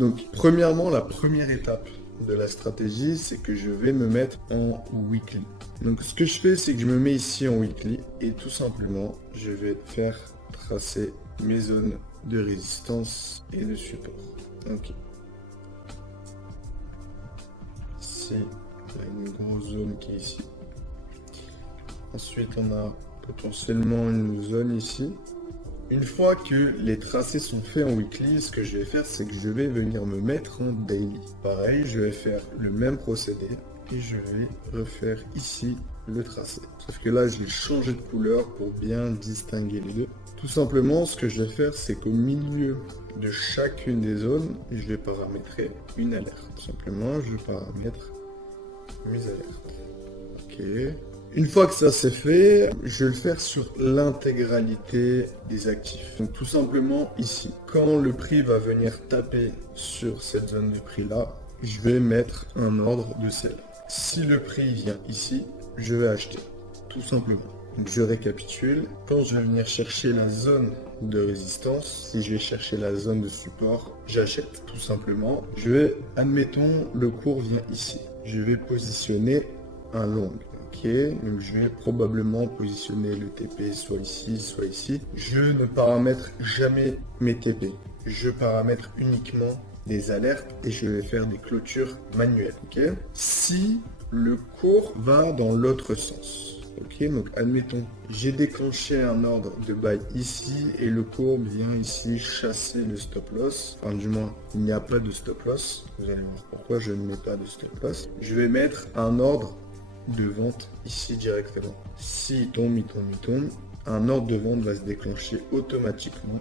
Donc, premièrement, la première étape de la stratégie, c'est que je vais me mettre en weekly. Donc, ce que je fais, c'est que je me mets ici en weekly et tout simplement, je vais faire tracer mes zones de résistance et de support. Ok. Ici, on a une grosse zone qui est ici. Ensuite, on a potentiellement une zone ici. Une fois que les tracés sont faits en weekly, ce que je vais faire, c'est que je vais venir me mettre en daily. Pareil, je vais faire le même procédé et je vais refaire ici le tracé. Sauf que là, je vais changer de couleur pour bien distinguer les deux. Tout simplement, ce que je vais faire, c'est qu'au milieu de chacune des zones, je vais paramétrer une alerte. Tout simplement, je paramètre mes alertes. Ok. Une fois que ça c'est fait, je vais le faire sur l'intégralité des actifs. Donc tout simplement ici, quand le prix va venir taper sur cette zone de prix là, je vais mettre un ordre de sell. Si le prix vient ici, je vais acheter, tout simplement. Donc je récapitule, quand je vais venir chercher la zone de résistance, si je vais chercher la zone de support, j'achète tout simplement. Je vais, admettons, le cours vient ici. Je vais positionner un long. Ok, donc je vais probablement positionner le TP soit ici, soit ici. Je ne paramètre jamais mes TP. Je paramètre uniquement des alertes et je vais faire des clôtures manuelles. Ok, si le cours va dans l'autre sens. Ok, donc admettons, j'ai déclenché un ordre de buy ici et le cours vient ici chasser le stop loss. Enfin, du moins, il n'y a pas de stop loss. Vous allez voir pourquoi je ne mets pas de stop loss. Je vais mettre un ordre de vente ici directement. Si il tombe, un ordre de vente va se déclencher automatiquement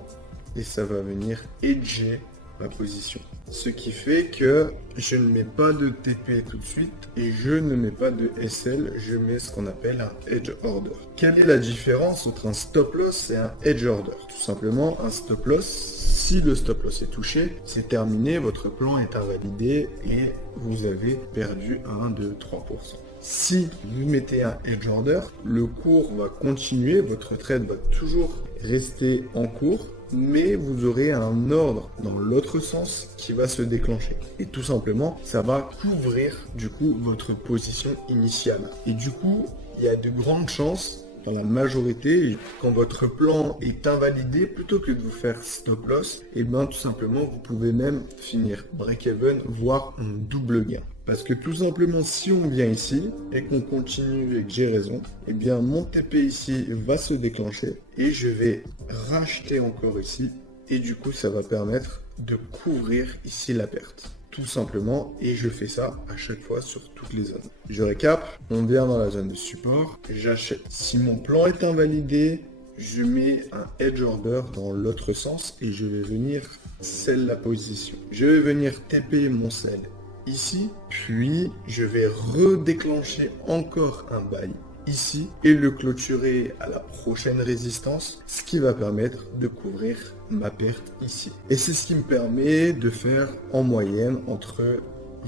et ça va venir edger ma position. Ce qui fait que je ne mets pas de TP tout de suite et je ne mets pas de SL, je mets ce qu'on appelle un edge order. Quelle est la différence entre un stop loss et un edge order? Tout simplement, un stop loss, si le stop loss est touché, c'est terminé, votre plan est invalidé et vous avez perdu 1, 2, 3%. Si vous mettez un edge order, le cours va continuer, votre trade va toujours rester en cours, mais vous aurez un ordre dans l'autre sens qui va se déclencher. Et tout simplement, ça va couvrir du coup votre position initiale. Et du coup, il y a de grandes chances, dans la majorité, quand votre plan est invalidé, plutôt que de vous faire stop loss, et bien tout simplement, vous pouvez même finir break-even, voire un double gain. Parce que tout simplement, si on vient ici et qu'on continue et que j'ai raison, eh bien mon TP ici va se déclencher et je vais racheter encore ici. Et du coup, ça va permettre de couvrir ici la perte. Tout simplement, et je fais ça à chaque fois sur toutes les zones. Je récap, on vient dans la zone de support, j'achète. Si mon plan est invalidé, je mets un edge order dans l'autre sens et je vais venir sell la position. Je vais venir TP mon sell ici, puis je vais redéclencher encore un buy ici et le clôturer à la prochaine résistance, ce qui va permettre de couvrir ma perte ici. Et c'est ce qui me permet de faire en moyenne entre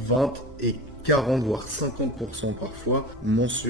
20 et 40 voire 50% parfois mensuel.